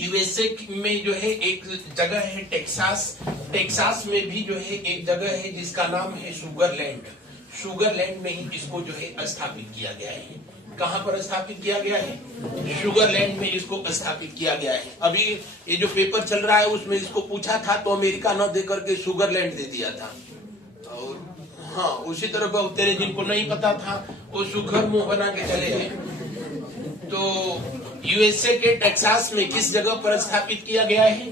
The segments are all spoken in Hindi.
यूएसए में जो है एक जगह है टेक्सास, टेक्सास में भी जो है एक जगह है जिसका नाम है शुगरलैंड। शुगरलैंड में ही इसको जो है स्थापित किया गया है। कहां पर स्थापित किया गया है? शुगरलैंड में इसको स्थापित किया गया है। अभी ये जो पेपर चल रहा है उसमें इसको पूछा था तो अमेरिका न दे करके शुगरलैंड दे दिया था। और हाँ, उसी तरह तेरे जिनको नहीं पता था वो सुखर मुंह बना के चले गए। तो यूएसए के टेक्सास में किस जगह पर स्थापित किया गया है?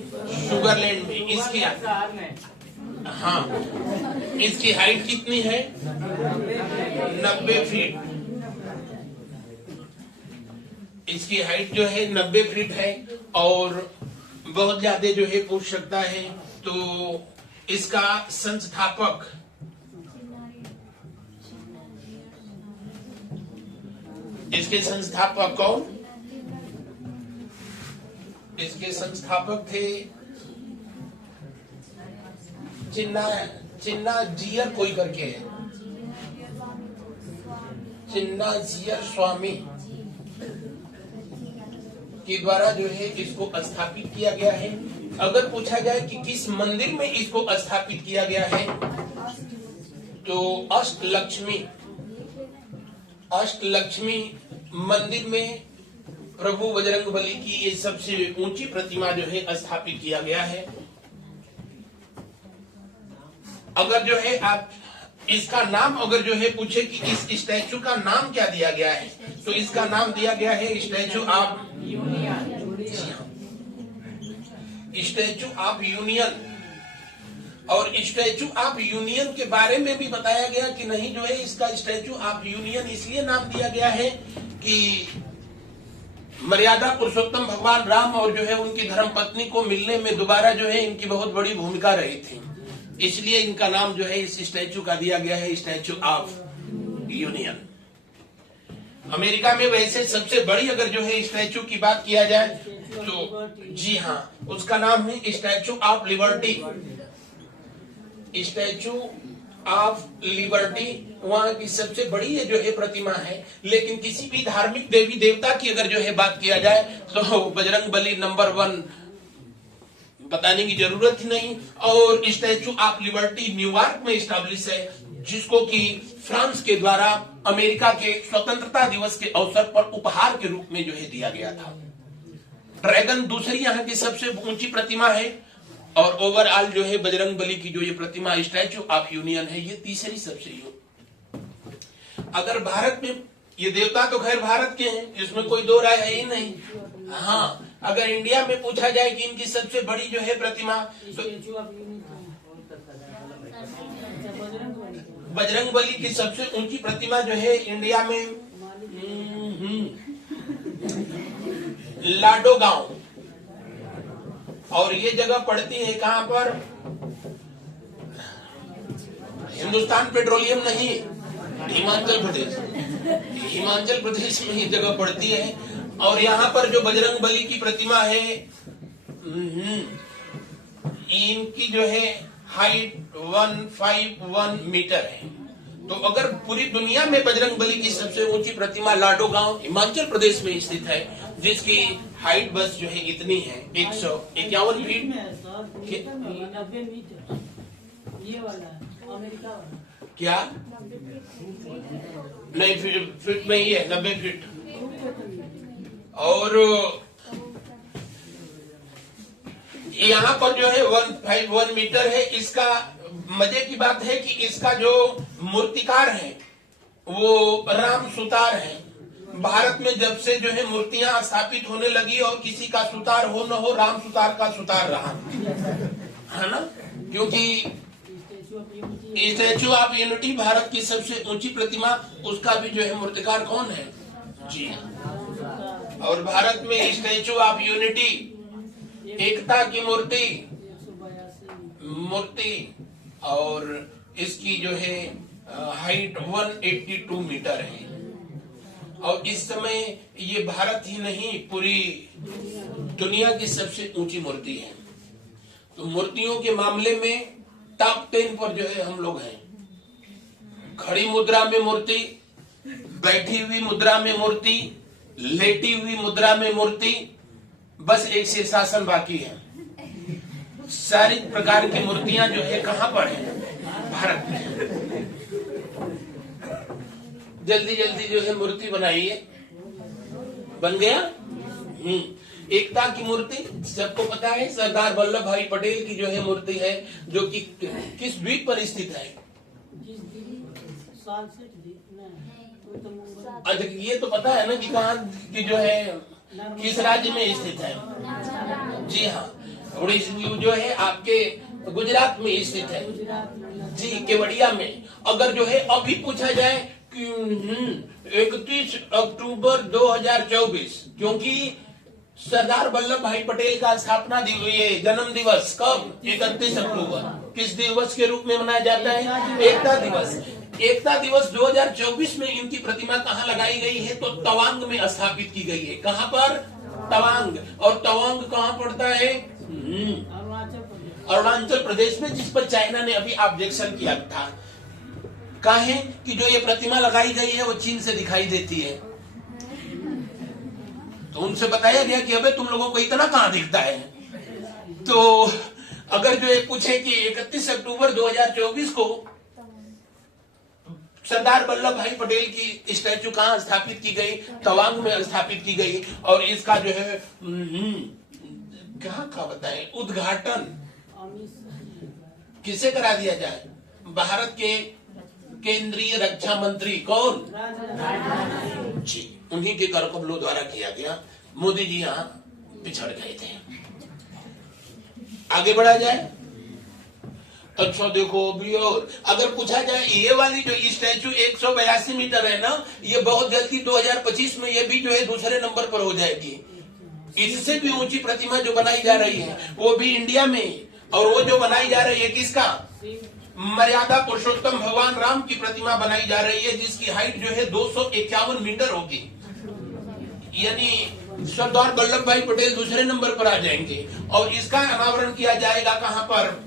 शुगरलैंड में। इसकी हाँ, इसकी हाइट कितनी है? 90 फीट। इसकी हाइट जो है 90 फीट है और बहुत ज्यादा जो है पूछ सकता है। तो इसका संस्थापक कौन? इसके संस्थापक थे चिन्नाजियर कोई करके है, चिन्नाजियर स्वामी के द्वारा जो है इसको स्थापित किया गया है। अगर पूछा जाए कि किस मंदिर में इसको स्थापित किया गया है तो अष्टलक्ष्मी मंदिर में प्रभु बजरंगबली की ये सबसे ऊंची प्रतिमा जो है स्थापित किया गया है। अगर जो है आप इसका नाम अगर जो है पूछे कि इस स्टैचू का नाम क्या दिया गया है तो इसका नाम दिया गया है स्टैचू ऑफ यूनियन। और स्टैचू ऑफ यूनियन के बारे में भी बताया गया कि नहीं जो है इसका स्टैचू ऑफ यूनियन इसलिए नाम दिया गया है कि मर्यादा पुरुषोत्तम भगवान राम और जो है उनकी धर्म पत्नी को मिलने में दोबारा जो है इनकी बहुत बड़ी भूमिका रही थी, इसलिए इनका नाम जो है इस स्टैचू का दिया गया है स्टैचू ऑफ यूनियन। अमेरिका में वैसे सबसे बड़ी अगर जो है स्टैचू की बात किया जाए तो जी हाँ, उसका नाम है statue of liberty. Statue of liberty वहां की सबसे बड़ी ये जो है प्रतिमा है। लेकिन किसी भी धार्मिक देवी देवता की अगर जो है बात किया जाए तो बजरंगबली नंबर 1 बताने की जरूरत ही नहीं। और स्टैचू ऑफ लिबर्टी न्यूयॉर्क में स्टैब्लिश है, जिसको कि फ्रांस के द्वारा अमेरिका के स्वतंत्रता दिवस के अवसर पर उपहार के रूप में जो है दिया गया था। ड्रैगन दूसरी यहाँ की सबसे ऊंची प्रतिमा है और ओवरऑल जो है बजरंगबली की जो ये प्रतिमा स्टैचू ऑफ यूनियन है ये तीसरी सबसे। अगर भारत में ये देवता तो खैर भारत के हैं, इसमें कोई दो राय है ही नहीं। हाँ, अगर इंडिया में पूछा जाए कि इनकी सबसे बड़ी जो है प्रतिमा तो बजरंगबली की सबसे ऊंची प्रतिमा जो है इंडिया में लाडोगांव, और ये जगह पड़ती है कहां पर? हिंदुस्तान पेट्रोलियम नहीं, हिमाचल प्रदेश में ये जगह पड़ती है। और यहाँ पर जो बजरंगबली की प्रतिमा है इनकी जो है हाइट 151 मीटर है। तो अगर पूरी दुनिया में बजरंगबली की सबसे ऊंची प्रतिमा लाडोगांव हिमाचल प्रदेश में स्थित है, जिसकी हाइट बस जो है इतनी है 151 फीट। ये वाला अमेरिका वाला क्या? नहीं, फीट में ही है, 90 फीट। और यहाँ पर जो है 151 मीटर है। इसका मजे की बात है कि इसका जो मूर्तिकार है वो राम सुतार है। भारत में जब से जो है मूर्तियां स्थापित होने लगी और किसी का सुतार हो न हो, राम सुतार का सुतार रहा है ना, क्योंकि स्टैचू ऑफ यूनिटी भारत की सबसे ऊंची प्रतिमा, उसका भी जो है मूर्तिकार कौन है? जी। और भारत में स्टैचू ऑफ यूनिटी एकता की मूर्ति और इसकी जो है हाइट 182 मीटर है। और इस समय ये भारत ही नहीं पूरी दुनिया की सबसे ऊंची मूर्ति है। तो मूर्तियों के मामले में टॉप 10 पर जो है हम लोग हैं। खड़ी मुद्रा में मूर्ति, बैठी हुई मुद्रा में मूर्ति, लेटी हुई मुद्रा में मूर्ति, बस एक शीर्षासन बाकी है। सारी प्रकार की मूर्तियां जो है कहां पर है? भारत में। जल्दी जल्दी जो है मूर्ति बनाइए। बन गया? एकता की मूर्ति सबको पता है, सरदार वल्लभ भाई पटेल की जो है मूर्ति है, जो कि किस द्वीप पर स्थित है? अच्छा, ये तो पता है ना कि कहाँ की जो है, किस राज्य में स्थित है? जी हाँ, उड़ीसा जो है आपके गुजरात में स्थित है जी, केवड़िया में। अगर जो है अभी पूछा जाए कि 31 अक्टूबर 2024, क्योंकि सरदार वल्लभ भाई पटेल का स्थापना ये जन्म दिवस कब? 31 अक्टूबर। किस दिवस के रूप में मनाया जाता है? एकता दिवस। एकता दिवस 2024 में इनकी प्रतिमा कहाँ लगाई गई है? तो तवांग में स्थापित की गई है। कहाँ पर? तवांग। और तवांग कहाँ पड़ता है? अरुणाचल प्रदेश में, जिस पर चाइना ने अभी ऑब्जेक्शन किया था। काहे कि जो ये प्रतिमा लगाई गई है वो चीन से दिखाई देती है। तो उनसे बताया गया कि अबे तुम लोगों को इतना कहां दिखता है। तो अगर जो ये पूछे कि 31 अक्टूबर 2024 को सरदार वल्लभ भाई पटेल की स्टैचू कहां स्थापित की गई? तवांग में स्थापित की गई। और इसका जो है कहां का बताएं, उद्घाटन किसे करा दिया जाए? भारत के केंद्रीय रक्षा मंत्री कौन? जी, उन्हीं के करकमलों द्वारा किया गया। मोदी जी यहाँ पिछड़ गए थे। आगे बढ़ा जाए। अच्छा देखो भी, और अगर पूछा जाए ये वाली जो स्टैचू 182 मीटर है ना, ये बहुत जल्दी 2025 में ये भी जो है दूसरे नंबर पर हो जाएगी। इससे भी ऊंची प्रतिमा जो बनाई जा रही है वो भी इंडिया में, और वो जो बनाई जा रही है किसका? मर्यादा पुरुषोत्तम भगवान राम की प्रतिमा बनाई जा रही है, जिसकी हाइट जो है 251 मीटर होगी। यानी सरदार वल्लभ भाई पटेल दूसरे नंबर पर आ जाएंगे। और इसका अनावरण किया जाएगा कहां पर?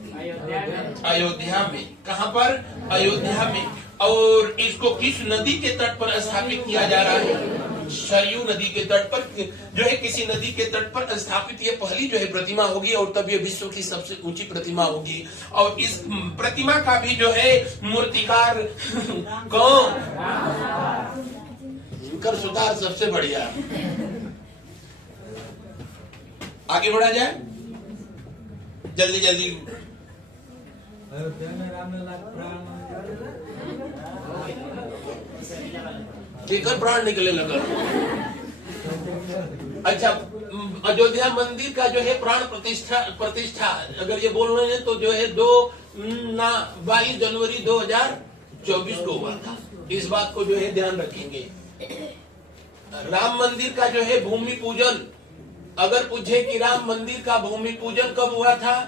अयोध्या में। कहां पर? अयोध्या में। और इसको किस नदी के तट पर स्थापित किया जा रहा है? सरयू नदी के तट पर जो है, किसी नदी के तट पर स्थापित ये पहली जो है प्रतिमा होगी, और तब ये विश्व की सबसे ऊंची प्रतिमा होगी। और इस प्रतिमा का भी जो है मूर्तिकार कौन? कर सुधार सबसे बढ़िया। आगे बढ़ा जाए जल्दी जल्दी। लेकर प्राण निकले लगा। अच्छा, अयोध्या मंदिर का जो है प्राण प्रतिष्ठा अगर ये बोल रहे हैं तो जो है 22 जनवरी 2024 को हुआ था। इस बात को जो है ध्यान रखेंगे। राम मंदिर का जो है भूमि पूजन, अगर पूछे कि राम मंदिर का भूमि पूजन कब हुआ था,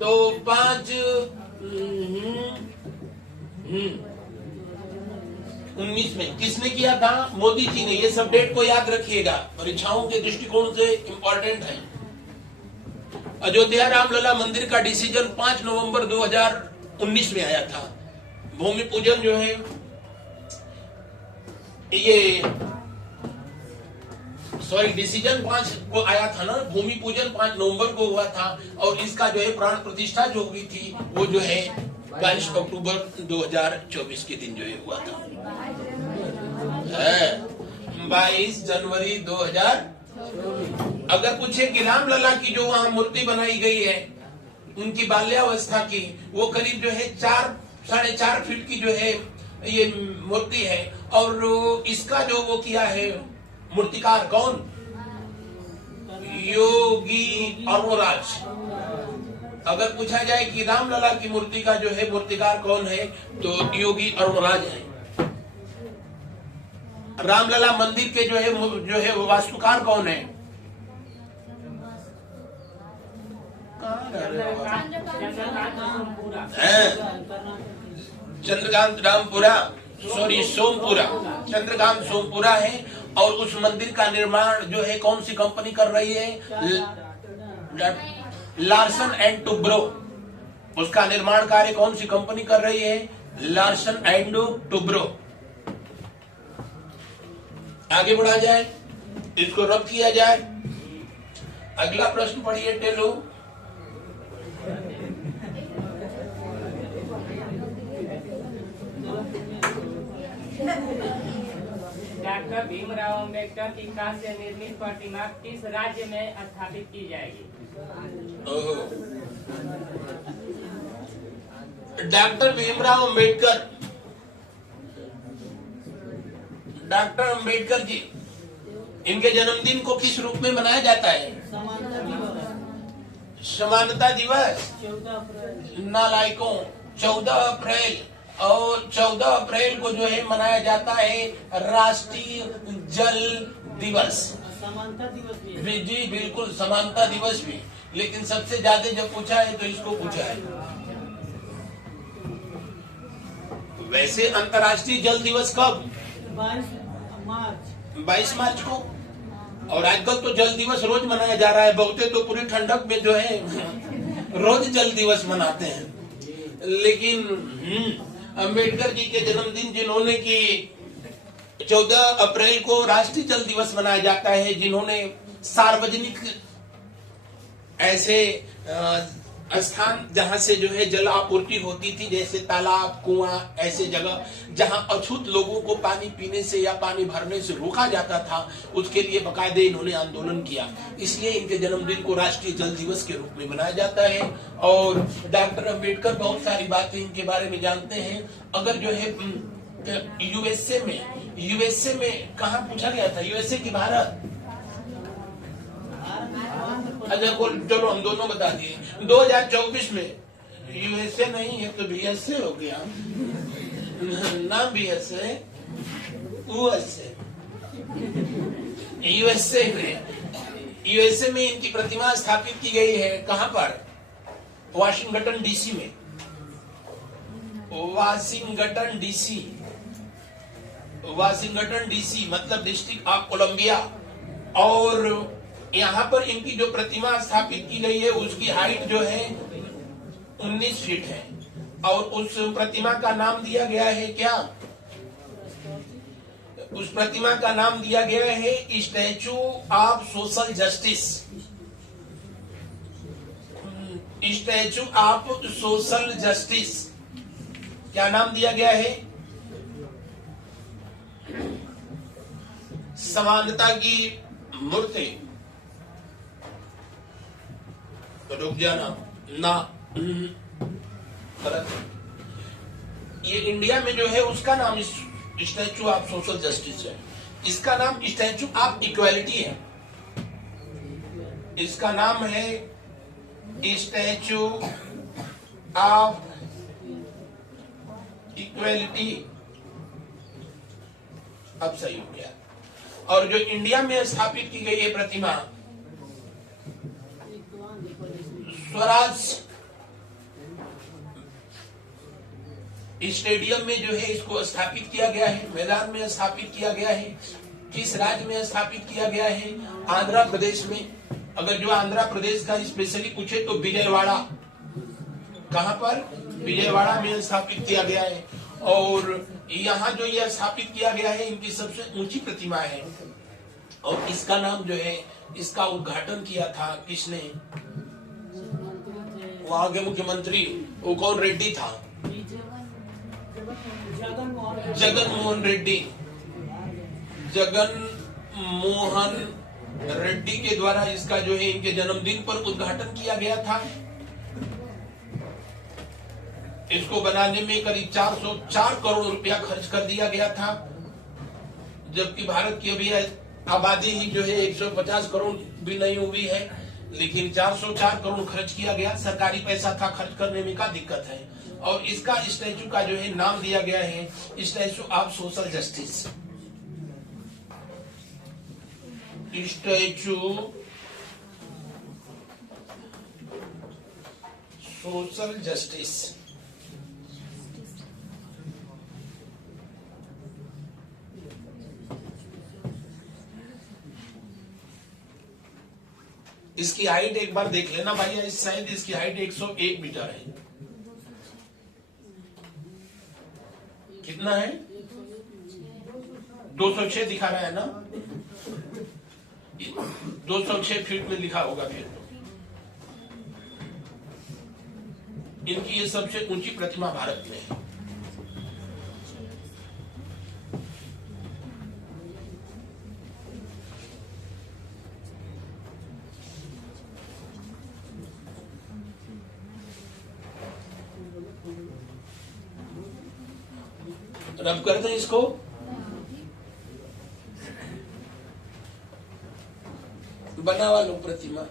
तो 5/19 में। किसने किया था? मोदी जी ने। ये सब डेट को याद रखिएगा, परीक्षाओं के दृष्टिकोण से इंपॉर्टेंट है। अयोध्या रामलला मंदिर का डिसीजन 5 नवंबर 2019 में आया था। भूमि पूजन जो है ये डिसीजन 5 को आया था ना, भूमि पूजन 5 नवंबर को हुआ था। और इसका जो है प्राण प्रतिष्ठा जो हुई थी वो जो है 22 अक्टूबर 2024 के दिन जो है हुआ था। 22 जनवरी 2000। अगर पूछे कि रामलला की जो वहां मूर्ति बनाई गई है, उनकी बाल्यावस्था की, वो करीब जो है 4-4.5 फीट की जो है ये मूर्ति है। और इसका जो वो किया है मूर्तिकार कौन? योगी अरुणराज। अगर पूछा जाए कि रामलला की मूर्ति का जो है मूर्तिकार कौन है, तो योगी अरुणराज है। रामलला मंदिर के जो है वास्तुकार कौन है? चंद्रकांत रामपुरा, सोमपुरा। चंद्रकांत सोमपुरा है। और उस मंदिर का निर्माण जो है कौन सी कंपनी कर रही है? Larsen and Toubro. उसका निर्माण कार्य कौन सी कंपनी कर रही है? Larsen and Toubro. आगे बढ़ा जाए, इसको रद्द किया जाए। अगला प्रश्न पढ़िए टेलू। डॉक्टर भीमराव अंबेडकर की कांस्य निर्मित प्रतिमा किस राज्य में स्थापित की जाएगी? डॉक्टर भीमराव अंबेडकर, डॉक्टर अंबेडकर जी, इनके जन्मदिन को किस रूप में मनाया जाता है? समानता दिवस। समानता दिवस 14 अप्रैल। नालायकों 14 अप्रैल, और 14 अप्रैल को जो है मनाया जाता है राष्ट्रीय जल दिवस। समानता दिवस भी है। जी बिल्कुल, समानता दिवस भी। लेकिन सबसे ज्यादा जब पूछा है तो इसको पूछा है। वैसे अंतर्राष्ट्रीय जल दिवस कब? 22 मार्च को। और आजकल तो जल दिवस रोज मनाया जा रहा है। बहुते तो पूरी ठंडक में जो है रोज जल दिवस मनाते हैं। लेकिन अंबेडकर जी के जन्मदिन जिन्होंने की 14 अप्रैल को राष्ट्रीय जल दिवस मनाया जाता है, जिन्होंने सार्वजनिक ऐसे स्थान जहां से जो है जल आपूर्ति होती थी, जैसे तालाब, कुआं, ऐसे जगह जहां अछूत लोगों को पानी पीने से या पानी भरने से रोका जाता था, उसके लिए बकायदे इन्होंने आंदोलन किया। इसलिए इनके जन्मदिन को राष्ट्रीय जल दिवस के रूप में मनाया जाता है। और डॉक्टर अंबेडकर बहुत सारी बातें इनके बारे में जानते हैं। अगर जो है यूएसए में कहाँ पूछा गया था? यूएसए की भारत? अच्छा चलो हम दोनों बता दिए। 2024 में यूएसए नहीं है तो बीएसए हो गया ना, बीएसए यूएसए में इनकी प्रतिमा स्थापित की गई है। कहां पर? वाशिंगटन डीसी में। वाशिंगटन डीसी मतलब डिस्ट्रिक्ट ऑफ कोलंबिया। और यहाँ पर इनकी जो प्रतिमा स्थापित की गई है उसकी हाइट जो है 19 फीट है। और उस प्रतिमा का नाम दिया गया है क्या? उस प्रतिमा का नाम दिया गया है statue of social justice. Statue of social justice क्या नाम दिया गया है? समानता की मूर्ति। रुक जाना ना, गलत। ये इंडिया में जो है उसका नाम स्टैचू ऑफ सोशल जस्टिस है। इसका नाम स्टैचू ऑफ इक्वालिटी है। इसका नाम है स्टैचू ऑफ इक्वालिटी। अब सही हो गया। और जो इंडिया में स्थापित की गई है प्रतिमा, स्वराज स्टेडियम में जो है इसको स्थापित किया गया है, मैदान में स्थापित किया गया है। किस राज्य में स्थापित किया गया है? आंध्र प्रदेश में। अगर जो आंध्र प्रदेश का स्पेशली पूछे तो विजयवाड़ा। कहां पर? विजयवाड़ा में स्थापित किया गया है। और यहाँ जो यह स्थापित किया गया है इनकी सबसे ऊंची प्रतिमा है। और इसका नाम जो है, इसका उद्घाटन किया था किसने? वहां के मुख्यमंत्री, वो कौन रेड्डी था? जगन मोहन रेड्डी। जगन मोहन रेड्डी के द्वारा इसका जो है इनके जन्मदिन पर उद्घाटन किया गया था। इसको बनाने में करीब 404 करोड़ रुपया खर्च कर दिया गया था। जबकि भारत की अभी आबादी ही जो है 150 करोड़ भी नहीं हुई है, लेकिन 404 करोड़ खर्च किया गया। सरकारी पैसा था, खर्च करने में क्या दिक्कत है। और इसका स्टैचू का जो है नाम दिया गया है statue of social justice. Statue social justice. इसकी हाइट एक बार देख लेना भैया, इस शायद इसकी हाइट 101 मीटर है। कितना है? 206 दिखा रहा है ना। 206 फीट में लिखा होगा फिर तो। इनकी ये सबसे ऊंची प्रतिमा भारत में है। रब कर दें इसको। बनावा लो प्रतिमा।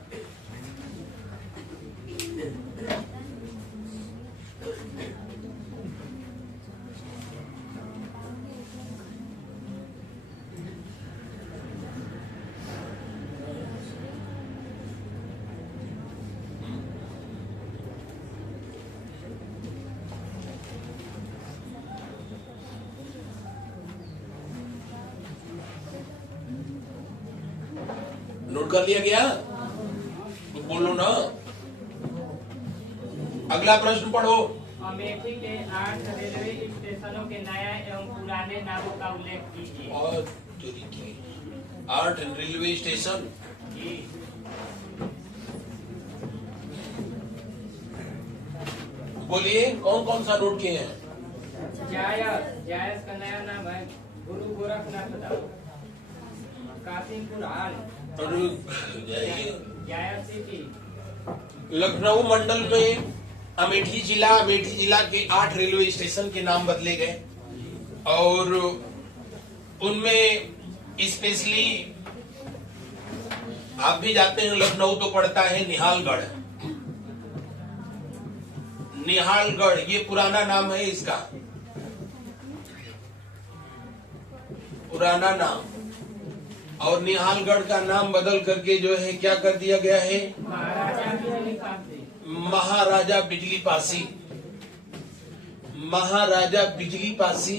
नोट कर लिया गया? तो बोलो ना। अगला प्रश्न पढ़ो। अमेठी के 8 रेलवे स्टेशनों के नया एवं पुराने नामों का उल्लेख कीजिए। और 8 रेलवे स्टेशन। जी। बोलिए कौन कौन सा नोट किए हैं? जायस का नया नाम है गुरु गोरखनाथ धाम। कासिमपुर हाल। जायस सिटी। लखनऊ मंडल में अमेठी जिला के 8 रेलवे स्टेशन के नाम बदले गए और उनमें स्पेशली आप भी जाते हैं लखनऊ तो पड़ता है निहालगढ़। निहालगढ़ ये पुराना नाम है इसका, पुराना नाम। और निहालगढ़ का नाम बदल करके जो है क्या कर दिया गया है? महाराजा बिजली पासी। महाराजा बिजली पासी।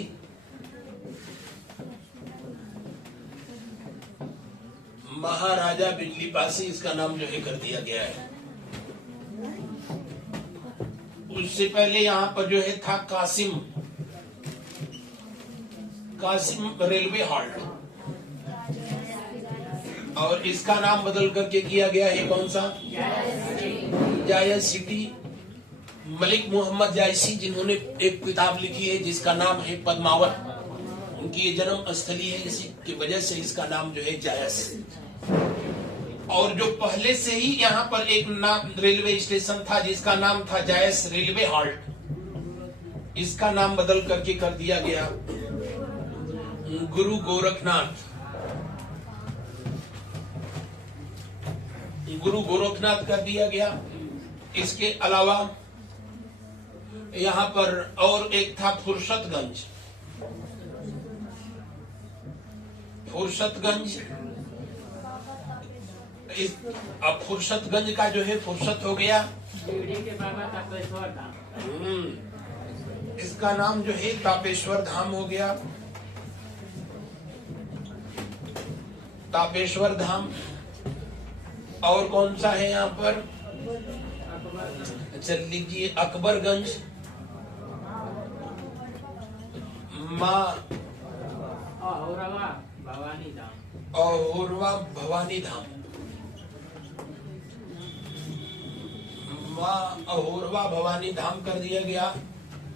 महाराजा बिजली पासी इसका नाम जो है कर दिया गया है। उससे पहले यहाँ पर जो है था कासिम रेलवे हॉल्ट और इसका नाम बदल करके किया गया है कौन सा? जायस सिटी। मलिक मोहम्मद जायसी जिन्होंने एक किताब लिखी है जिसका नाम है पद्मावत, उनकी ये जन्म स्थली है, इसी की वजह से इसका नाम जो है जायस। और जो पहले से ही यहाँ पर एक नाम रेलवे स्टेशन था जिसका नाम था जायस रेलवे हॉल्ट, इसका नाम बदल करके कर दिया गया गुरु गोरखनाथ। गुरु गोरखनाथ कर दिया गया। इसके अलावा यहाँ पर और एक था फुर्सतगंज। फुर्सतगंज अब फुर्सतगंज का जो है फुर्सत हो गया। के बाबा तापेश्वर धाम। इसका नाम जो है तापेश्वर धाम हो गया। तापेश्वर धाम। और कौन सा है यहाँ पर? चल लीजिए अकबरगंज। माँ भवानी धाम। अहोरवा भवानी धाम। माँ अहोरवा भवानी धाम कर दिया गया।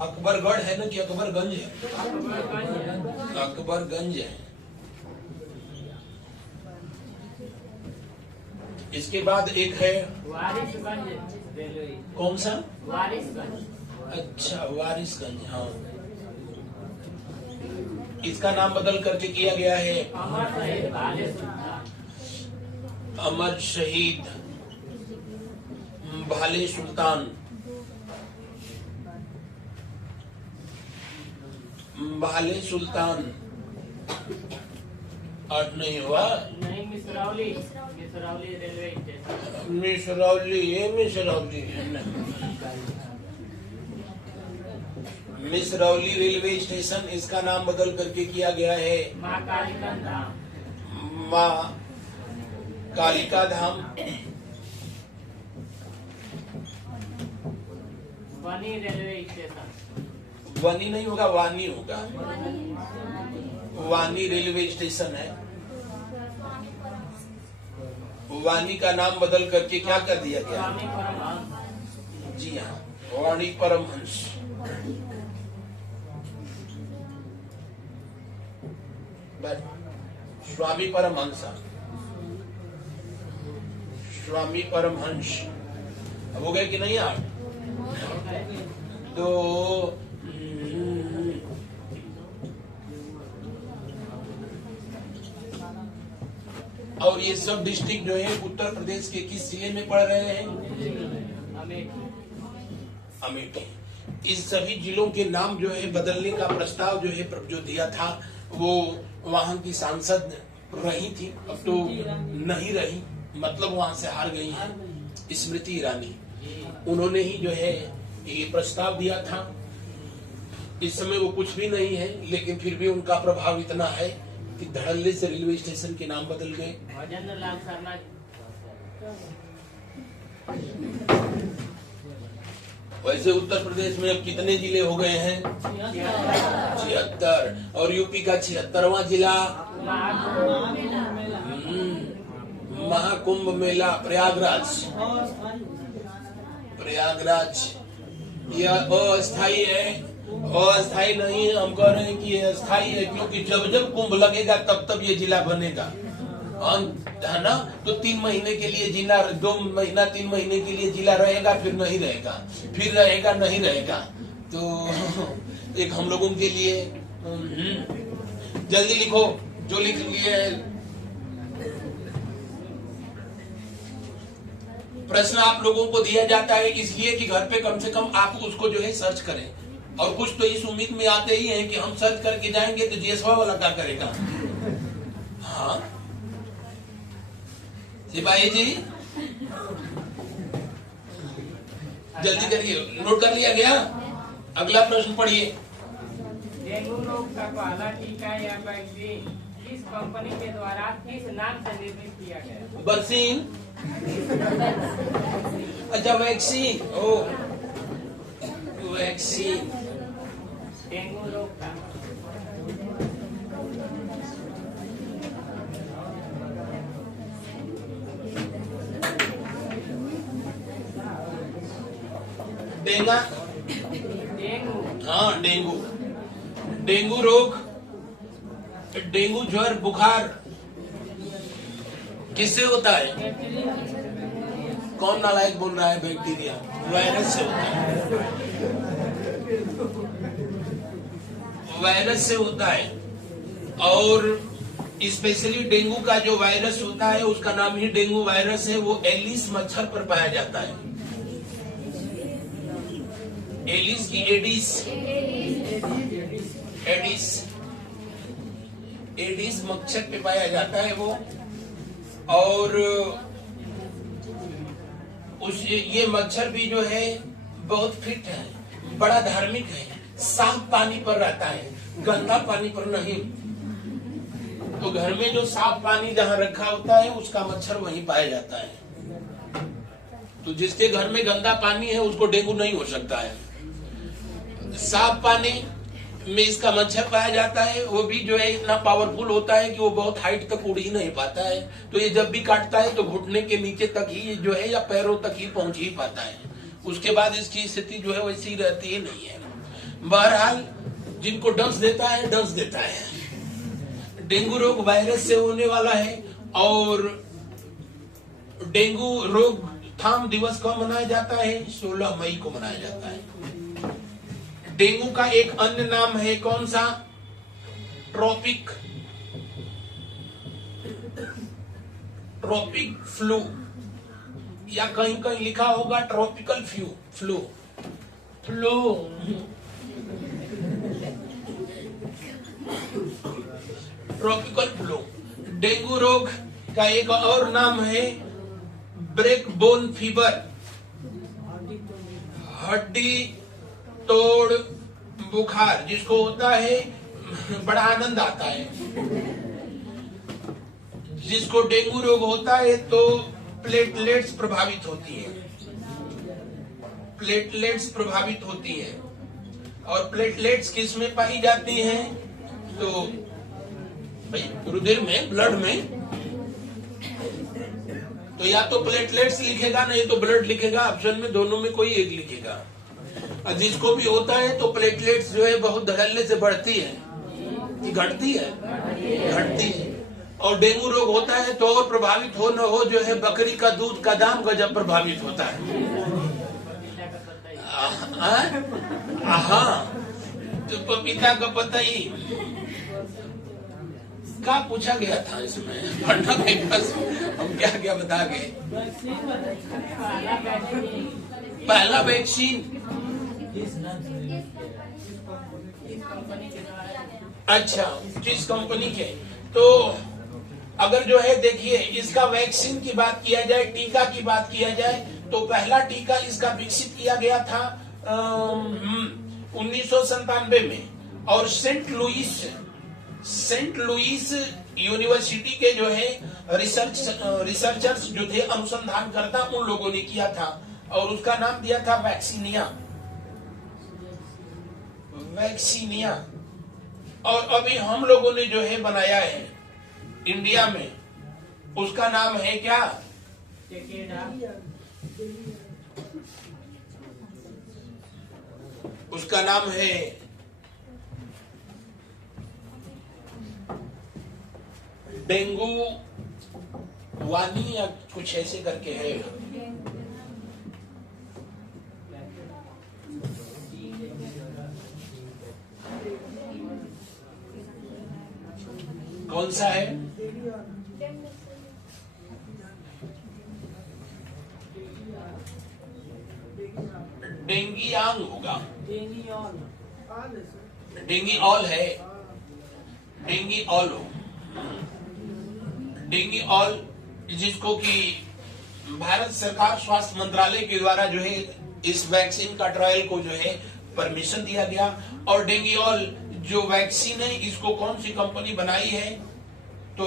अकबरगढ़ है ना कि अकबरगंज है? अकबरगंज है। इसके बाद एक है वारिसगंज रेलवे। कौन सा? वारिसगंज। अच्छा वारिसगंज। हाँ इसका नाम बदल करके किया गया है अमर शहीद भाले सुल्तान। भाले सुल्तान 8 नहीं हुआ। नहीं Misrauli railway station. Misrauli Misrauli railway station, इसका नाम बदल करके किया गया है माँ कालिका धाम। माँ कालिका धाम। वनी रेलवे स्टेशन। वनी नहीं होगा, वानी होगा। वानी रेलवे स्टेशन है। वाणी का नाम बदल करके क्या कर दिया गया? स्वामी परमहंस। जी हाँ, वाणी परमहंस। स्वामी परमहंस, स्वामी परमहंस। अब हो गए कि नहीं आप? तो और ये सब डिस्ट्रिक्ट जो है उत्तर प्रदेश के किस जिले में पड़ रहे हैं? अमेठी। इस सभी जिलों के नाम जो है बदलने का प्रस्ताव जो है जो दिया था वो वहां की सांसद रही थी, अब तो नहीं रही, मतलब वहां से हार गई है स्मृति ईरानी। उन्होंने ही जो है ये प्रस्ताव दिया था। इस समय वो कुछ भी नहीं है, लेकिन फिर भी उनका प्रभाव इतना है कि धड़ल्ले से रेलवे स्टेशन के नाम बदल गए। भजन लाल शर्मा। वैसे उत्तर प्रदेश में अब कितने जिले हो गए हैं? 76। और यूपी का 76वां जिला महाकुंभ मेला प्रयागराज। प्रयागराज यह अस्थायी है, अस्थायी नहीं है। हम कह रहे हैं कि ये अस्थायी है, क्योंकि जब जब कुंभ लगेगा तब तब ये जिला बनेगा, है ना? तो 3 महीने के लिए जिला, 2 महीना 3 महीने के लिए जिला रहेगा, फिर नहीं रहेगा, फिर रहेगा नहीं रहेगा। तो एक हम लोगों के लिए जल्दी लिखो जो लिख लिए। प्रश्न आप लोगों को दिया जाता है इसलिए कि घर पे कम से कम आप उसको जो है सर्च करें, और कुछ तो इस उम्मीद में आते ही हैं कि हम सर्च करके जाएंगे तो जीएसवा वाला क्या करेगा। हाँ सिपाही जी जल्दी करिए, नोट कर लिया गया? अगला प्रश्न पढ़िए। डेंगू रोग का पहला टीका या वैक्सीन किस कंपनी के द्वारा किस नाम से निर्मित किया गया? बरसीन। अच्छा वैक्सीन, ओ वैक्सीन। डेंगू रोग का डेंगा, डेंगू। हाँ डेंगू। डेंगू रोग, डेंगू ज्वर बुखार किससे होता है? कौन नालायक बोल रहा है? बैक्टीरिया, वायरस से होता है, वायरस से होता है। और स्पेशली डेंगू का जो वायरस होता है उसका नाम ही डेंगू वायरस है। वो एलिस मच्छर पर पाया जाता है। एलिस की एडिस, एडिस, एडिस मच्छर पे पाया जाता है वो। और उस ये मच्छर भी जो है बहुत फिट है, बड़ा धार्मिक है, साफ पानी पर रहता है, गंदा पानी पर नहीं। तो घर में जो साफ पानी जहाँ रखा होता है उसका मच्छर वहीं पाया जाता है। तो जिसके घर में गंदा पानी है उसको डेंगू नहीं हो सकता है। साफ पानी में इसका मच्छर पाया जाता है, वो भी जो है इतना पावरफुल होता है कि वो बहुत हाइट तक उड़ ही नहीं पाता है। तो ये जब भी काटता है तो घुटने के नीचे तक ही जो है या पैरों तक ही पहुंच ही पाता है, उसके बाद इसकी स्थिति जो है वैसी रहती ही नहीं है। बहरहाल जिनको डंस देता है डंस देता है। डेंगू रोग वायरस से होने वाला है। और डेंगू रोकथाम दिवस कब मनाया जाता है? 16 मई को मनाया जाता है। डेंगू का एक अन्य नाम है कौन सा? ट्रॉपिक, ट्रॉपिक फ्लू, या कहीं कहीं लिखा होगा tropical flu, flu, flu. Tropical flu. Dengue रोग का एक और नाम है ब्रेक बोन फीवर, हड्डी तोड़ बुखार, जिसको होता है बड़ा आनंद आता है। जिसको डेंगू रोग होता है तो प्लेटलेट्स प्रभावित होती है, प्लेटलेट्स प्रभावित होती है। और प्लेटलेट्स किस में पाई जाती हैं? तो भाई रुधिर में, ब्लड में। तो या तो प्लेटलेट्स लिखेगा, नहीं तो ब्लड लिखेगा, ऑप्शन में दोनों में कोई एक लिखेगा। और जिसको भी होता है तो प्लेटलेट्स जो है बहुत धड़ल्ले से बढ़ती है कि घटती है, घटती है। और डेंगू रोग होता है तो और प्रभावित हो न हो जो है बकरी का दूध का दाम गजब प्रभावित होता है। हाँ, तो पपीता का पता ही क्या पूछा गया था इसमें, पढ़ना पेपर हम क्या क्या बता गए। पहला वैक्सीन, अच्छा किस कंपनी के, तो अगर जो है देखिए इसका वैक्सीन की बात किया जाए, टीका की बात किया जाए, तो पहला टीका इसका विकसित किया गया था 1997 में। और सेंट लुइस यूनिवर्सिटी के जो है रिसर्चर्स जो थे, अनुसंधानकर्ता, उन लोगों ने किया था और उसका नाम दिया था वैक्सीनिया। और अभी हम लोगों ने जो है बनाया है इंडिया में, उसका नाम है क्या? उसका नाम है डेंगू वानी या कुछ ऐसे करके है। कौन सा है? डेंगियांग होगा, डेंगी ऑल है, डेंगी ऑल हो, डेंगी ऑल, जिसको कि भारत सरकार स्वास्थ्य मंत्रालय के द्वारा जो है इस वैक्सीन का ट्रायल को जो है परमिशन दिया गया। और डेंगी ऑल जो वैक्सीन है, इसको कौन सी कंपनी बनाई है, तो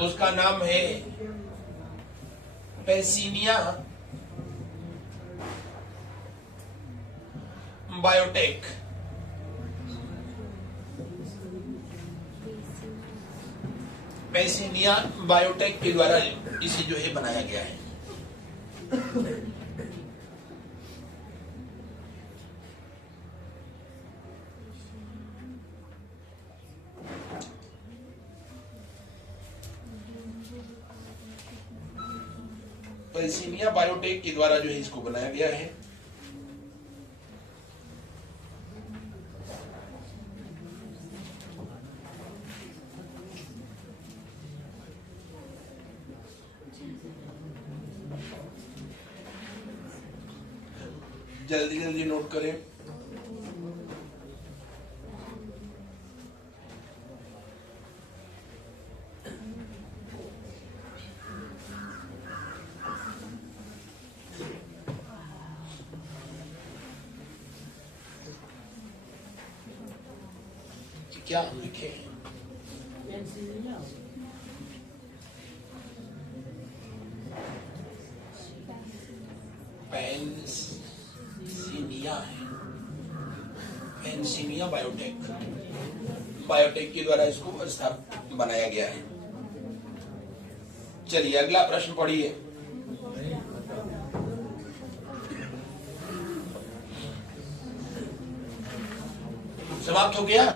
उसका नाम है पैसिनिया बायोटेक। पैसिनिया बायोटेक के द्वारा इसे जो है बनाया गया है। पैसिनिया बायोटेक के द्वारा जो है इसको बनाया गया है। जल्दी जल्दी नोट करें। क्या हम लिखे? पेंसिनिया है, पेंसिनिया बायोटेक के द्वारा इसको बनाया गया है। चलिए अगला प्रश्न पढ़िए। समाप्त हो गया।